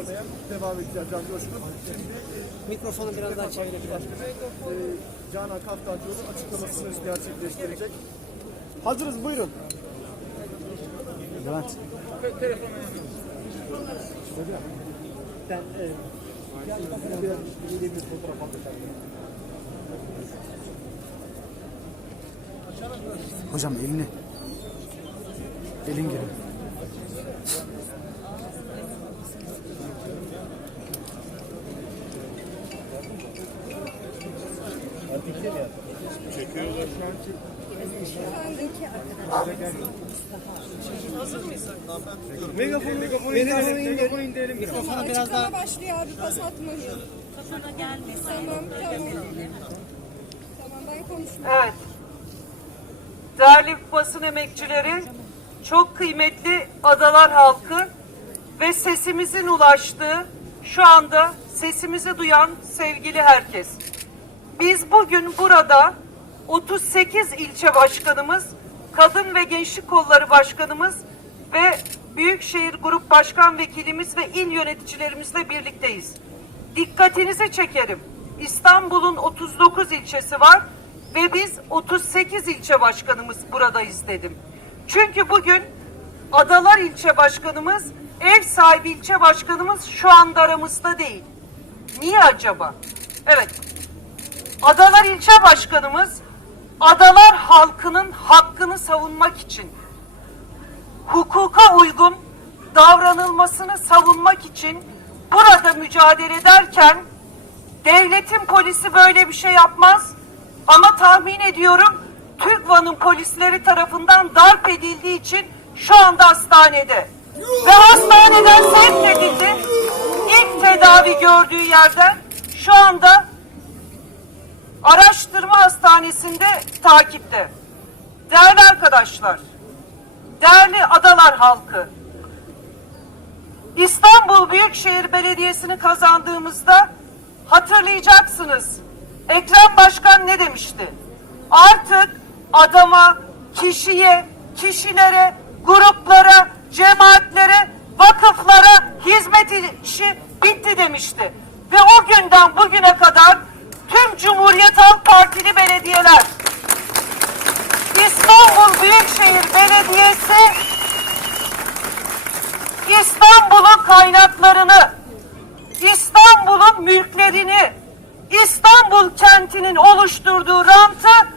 almaya devam edeceğiz Can Coşkun. Şimdi e, Mikrofonu biraz daha çevirebilir. e, Canan Kaftancıoğlu açıklamasını gerçekleştirecek. Hazırız buyurun. Levent. Ben, e, Hocam elini. Elin giriyor. mikrofonu biraz daha başlıyor abi pas atmayın. Kafana gelmesin. Tamam tamam. Tamam ben konuşmuyorum. Evet. Değerli basın emekçileri, çok kıymetli adalar halkı ve sesimizin ulaştığı, şu anda sesimizi duyan sevgili herkes. Biz bugün burada 38 ilçe başkanımız, kadın ve gençlik kolları başkanımız ve Büyükşehir Grup Başkan Vekilimiz ve il yöneticilerimizle birlikteyiz. Dikkatinizi çekerim. İstanbul'un 39 ilçesi var ve biz 38 ilçe başkanımız buradayız dedim. Çünkü bugün Adalar ilçe başkanımız, ev sahibi ilçe başkanımız şu anda aramızda değil. Niye acaba? Evet, Adalar ilçe başkanımız adalar halkının hakkını savunmak için hukuka uygun davranılmasını savunmak için burada mücadele ederken devletin polisi böyle bir şey yapmaz ama tahmin ediyorum TÜGVA'nın polisleri tarafından darp edildiği için şu anda hastanede ve hastaneden sevk edildi. İlk tedavi gördüğü yerden şu anda araştırma hastanesinde takipte. Değerli arkadaşlar, değerli adalar halkı, İstanbul Büyükşehir Belediyesi'ni kazandığımızda hatırlayacaksınız. Ekrem Başkan ne demişti? Artık adama, kişiye, kişilere, gruplara, cemaatlere, vakıflara hizmet işi bitti demişti. Ve o günden bugüne kadar tüm Cumhuriyet Halk Partili belediyeler, İstanbul Büyükşehir Belediyesi İstanbul'un kaynaklarını, İstanbul'un mülklerini, İstanbul kentinin oluşturduğu rantı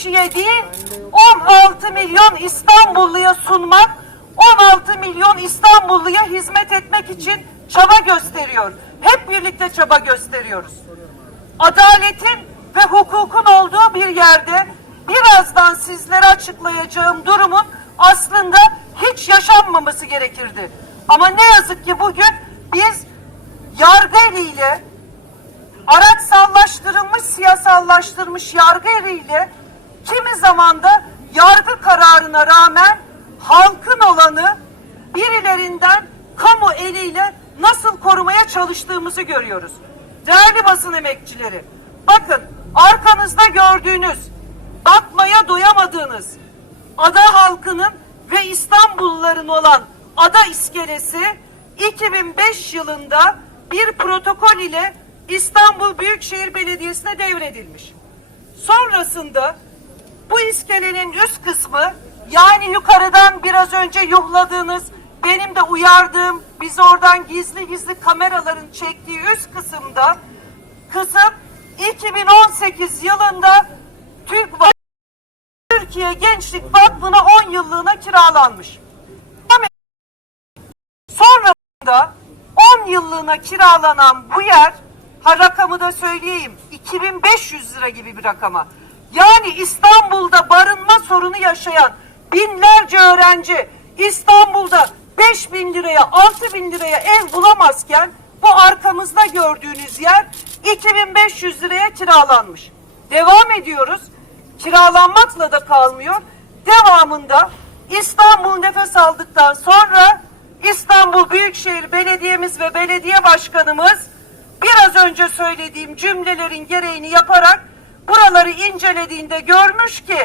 3-5 kişiye değil 16 milyon İstanbulluya sunmak, 16 milyon İstanbulluya hizmet etmek için çaba gösteriyor. Hep birlikte çaba gösteriyoruz. Adaletin ve hukukun olduğu bir yerde birazdan sizlere açıklayacağım durumun aslında hiç yaşanmaması gerekirdi. Ama ne yazık ki bugün biz yargı eliyle araçsallaştırılmış, siyasallaştırmış yargı eliyle kimi zamanda yargı kararına rağmen halkın olanı birilerinden kamu eliyle nasıl korumaya çalıştığımızı görüyoruz. Değerli basın emekçileri, bakın arkanızda gördüğünüz, bakmaya doyamadığınız ada halkının ve İstanbulluların olan ada iskelesi 2005 yılında bir protokol ile İstanbul Büyükşehir Belediyesi'ne devredilmiş. Sonrasında bu iskelenin üst kısmı yani yukarıdan biraz önce yuhladığınız benim de uyardığım biz oradan gizli gizli kameraların çektiği üst kısımda kısım 2018 yılında Türk Türkiye Gençlik Vakfı'na 10 yıllığına kiralanmış. Sonrasında 10 yıllığına kiralanan bu yer, ha rakamı da söyleyeyim, 2500 lira gibi bir rakama. Yani İstanbul'da barınma sorunu yaşayan binlerce öğrenci İstanbul'da 5 bin liraya 6 bin liraya ev bulamazken bu arkamızda gördüğünüz yer 2500 liraya kiralanmış. Devam ediyoruz. Kiralanmakla da kalmıyor. Devamında İstanbul nefes aldıktan sonra İstanbul Büyükşehir Belediyemiz ve belediye başkanımız biraz önce söylediğim cümlelerin gereğini yaparak buraları incelediğinde görmüş ki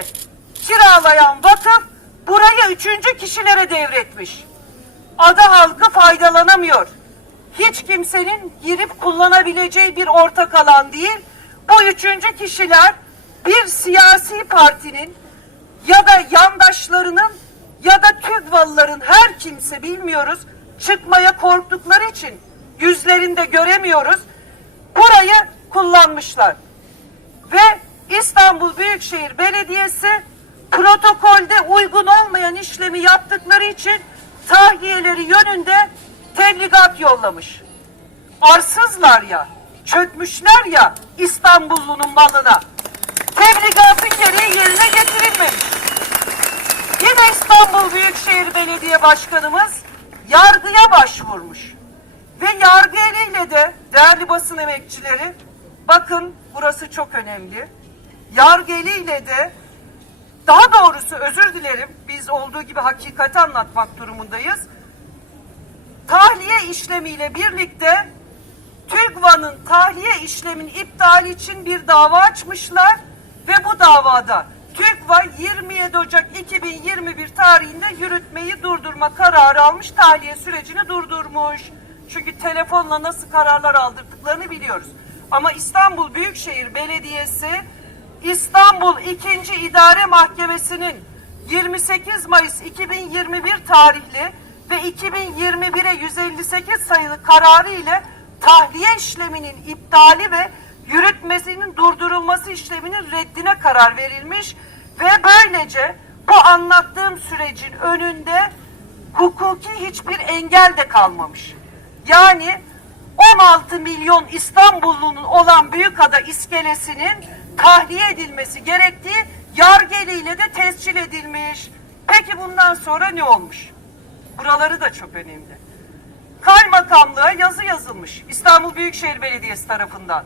kiralayan vakıf burayı üçüncü kişilere devretmiş. Ada halkı faydalanamıyor. hiç kimsenin girip kullanabileceği bir ortak alan değil. Bu üçüncü kişiler bir siyasi partinin ya da yandaşlarının ya da TÜGVA'lıların her kimse bilmiyoruz çıkmaya korktukları için yüzlerinde göremiyoruz. Burayı kullanmışlar. Ve İstanbul Büyükşehir Belediyesi protokolde uygun olmayan işlemi yaptıkları için tahliyeleri yönünde tebligat yollamış. Arsızlar ya, çökmüşler ya İstanbullunun malına. Tebligatın gereği yerine getirilmemiş. Yine İstanbul Büyükşehir Belediye Başkanımız yargıya başvurmuş. Ve yargı eliyle de değerli basın emekçileri bakın burası çok önemli. Yargı eliyle de daha doğrusu özür dilerim biz olduğu gibi hakikati anlatmak durumundayız. Tahliye işlemiyle birlikte TÜGVA'nın tahliye işlemin iptali için bir dava açmışlar ve bu davada TÜGVA 27 Ocak 2021 tarihinde yürütmeyi durdurma kararı almış, tahliye sürecini durdurmuş. Çünkü telefonla nasıl kararlar aldırdıklarını biliyoruz. Ama İstanbul Büyükşehir Belediyesi İstanbul 2. İdare Mahkemesi'nin 28 Mayıs 2021 tarihli ve 2021'e 158 sayılı kararı ile tahliye işleminin iptali ve yürütmesinin durdurulması işleminin reddine karar verilmiş ve böylece bu anlattığım sürecin önünde hukuki hiçbir engel de kalmamış. Yani 16 milyon İstanbullunun olan Büyükada iskelesinin tahliye edilmesi gerektiği yargı eliyle de tescil edilmiş. Peki bundan sonra ne olmuş? Buraları da çok önemli. Kaymakamlığa yazı yazılmış İstanbul Büyükşehir Belediyesi tarafından.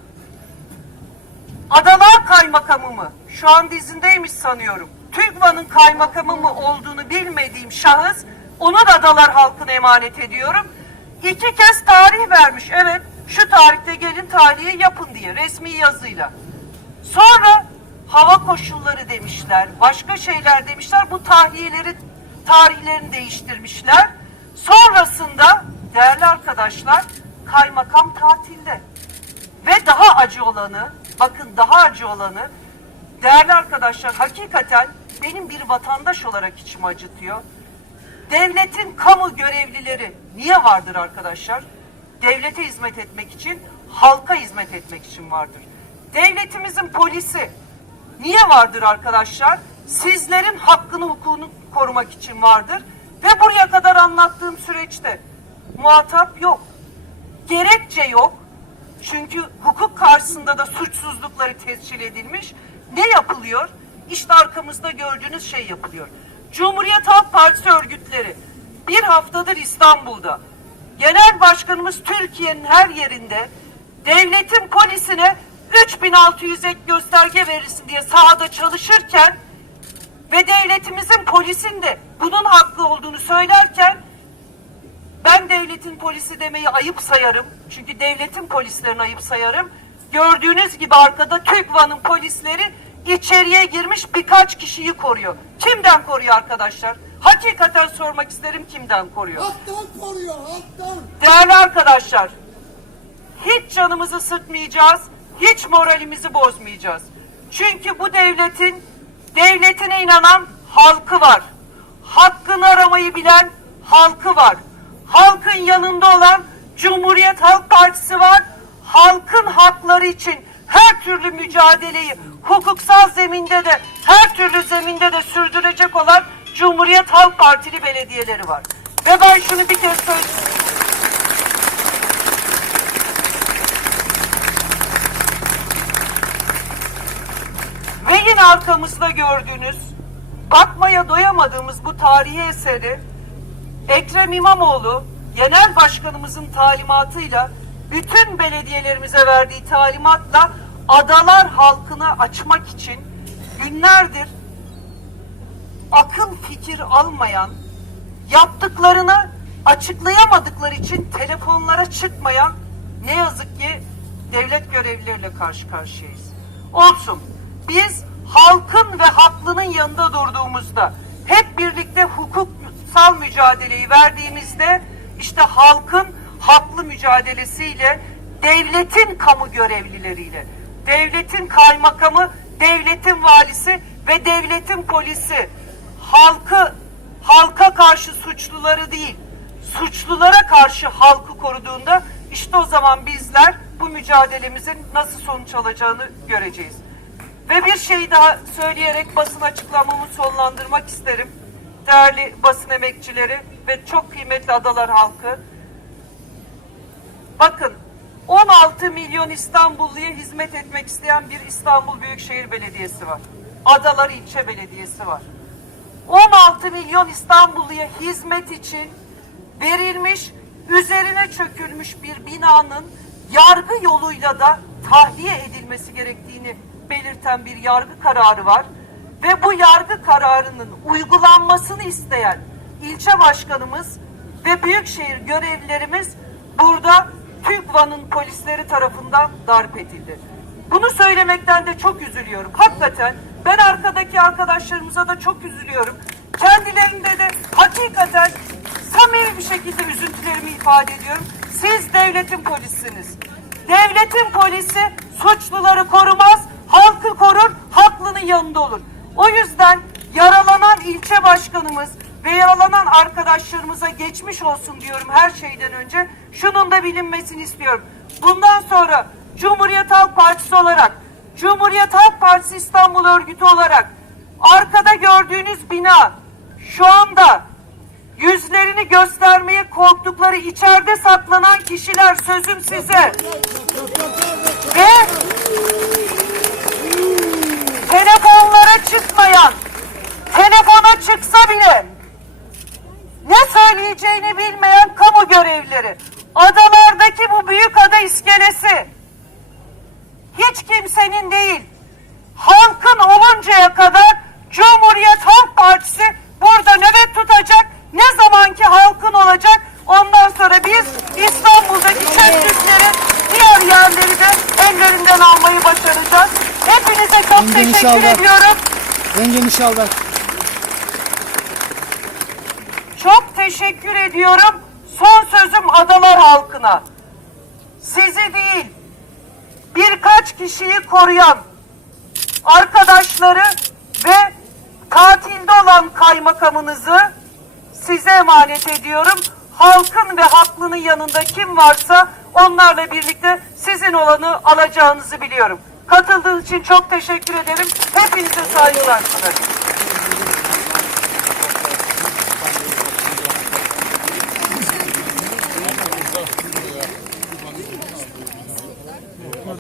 Adalar Kaymakamı mı? Şu an dizindeymiş sanıyorum. TÜGVA'nın kaymakamı mı olduğunu bilmediğim şahıs onu da Adalar halkına emanet ediyorum. İki kez tarih vermiş. Evet şu tarihte gelin tahliye yapın diye resmi yazıyla. Sonra hava koşulları demişler, başka şeyler demişler. Bu tahliyeleri tarihlerini değiştirmişler. Sonrasında değerli arkadaşlar kaymakam tatilde. Ve daha acı olanı, bakın daha acı olanı, değerli arkadaşlar hakikaten benim bir vatandaş olarak içimi acıtıyor. Devletin kamu görevlileri niye vardır arkadaşlar? Devlete hizmet etmek için, halka hizmet etmek için vardır. Devletimizin polisi niye vardır arkadaşlar? Sizlerin hakkını, hukukunu korumak için vardır. Ve buraya kadar anlattığım süreçte muhatap yok. Gerekçe yok. Çünkü hukuk karşısında da suçsuzlukları tescil edilmiş. Ne yapılıyor? İşte arkamızda gördüğünüz şey yapılıyor. Cumhuriyet Halk Partisi örgütleri bir haftadır İstanbul'da. Genel Başkanımız Türkiye'nin her yerinde devletin polisine 3600 ek gösterge verirsin diye sahada çalışırken ve devletimizin polisinde bunun hakkı olduğunu söylerken ben devletin polisi demeyi ayıp sayarım. Çünkü devletin polislerini ayıp sayarım. Gördüğünüz gibi arkada TÜGVA'nın polisleri içeriye girmiş birkaç kişiyi koruyor. Kimden koruyor arkadaşlar? Hakikaten sormak isterim kimden koruyor? Halktan koruyor, halktan. Değerli arkadaşlar, hiç canımızı sıkmayacağız, hiç moralimizi bozmayacağız. Çünkü bu devletin, devletine inanan halkı var. Hakkını aramayı bilen halkı var. Halkın yanında olan Cumhuriyet Halk Partisi var. Halkın hakları için her türlü mücadeleyi hukuksal zeminde de her türlü zeminde de sürdürecek olan Cumhuriyet Halk Partili belediyeleri var. Ve ben şunu bir kez söyleyeyim. Ve yine arkamızda gördüğünüz, bakmaya doyamadığımız bu tarihi eseri Ekrem İmamoğlu genel başkanımızın talimatıyla bütün belediyelerimize verdiği talimatla adalar halkına açmak için günlerdir akıl fikir almayan, yaptıklarını açıklayamadıkları için telefonlara çıkmayan ne yazık ki devlet görevlileriyle karşı karşıyayız. Olsun. Biz halkın ve haklının yanında durduğumuzda hep birlikte hukuksal mücadeleyi verdiğimizde işte halkın haklı mücadele mücadelesiyle devletin kamu görevlileriyle, devletin kaymakamı, devletin valisi ve devletin polisi halkı halka karşı suçluları değil, suçlulara karşı halkı koruduğunda işte o zaman bizler bu mücadelemizin nasıl sonuç alacağını göreceğiz. Ve bir şey daha söyleyerek basın açıklamamı sonlandırmak isterim. Değerli basın emekçileri ve çok kıymetli adalar halkı. Bakın 16 milyon İstanbulluya hizmet etmek isteyen bir İstanbul Büyükşehir Belediyesi var. Adalar İlçe Belediyesi var. 16 milyon İstanbulluya hizmet için verilmiş, üzerine çökülmüş bir binanın yargı yoluyla da tahliye edilmesi gerektiğini belirten bir yargı kararı var. Ve bu yargı kararının uygulanmasını isteyen ilçe başkanımız ve büyükşehir görevlilerimiz burada TÜGVA'nın polisleri tarafından darp edildi. Bunu söylemekten de çok üzülüyorum. Hakikaten ben arkadaki arkadaşlarımıza da çok üzülüyorum. Kendilerinde de hakikaten samimi bir şekilde üzüntülerimi ifade ediyorum. Siz devletin polisiniz. Devletin polisi suçluları korumaz, halkı korur, haklının yanında olur. O yüzden yaralanan ilçe başkanımız ve yaralanan arkadaşlarımıza geçmiş olsun diyorum her şeyden önce. Şunun da bilinmesini istiyorum. Bundan sonra Cumhuriyet Halk Partisi olarak, Cumhuriyet Halk Partisi İstanbul Örgütü olarak arkada gördüğünüz bina şu anda yüzlerini göstermeye korktukları içeride saklanan kişiler sözüm size. Ve telefonlara çıkmayan, telefona çıksa bile söyleyeceğini bilmeyen kamu görevlileri, adalardaki bu büyük ada iskelesi hiç kimsenin değil, halkın oluncaya kadar Cumhuriyet Halk Partisi burada nöbet tutacak. Ne zamanki halkın olacak ondan sonra biz İstanbul'daki çöplükleri diğer yerleri de ellerinden almayı başaracağız. Hepinize çok Engin teşekkür inşallah. ediyorum. Engin inşallah. Çok teşekkür ediyorum. Son sözüm adalar halkına. Sizi değil, birkaç kişiyi koruyan arkadaşları ve tatilde olan kaymakamınızı size emanet ediyorum. Halkın ve haklının yanında kim varsa onlarla birlikte sizin olanı alacağınızı biliyorum. Katıldığınız için çok teşekkür ederim. Hepinize saygılar sunarım.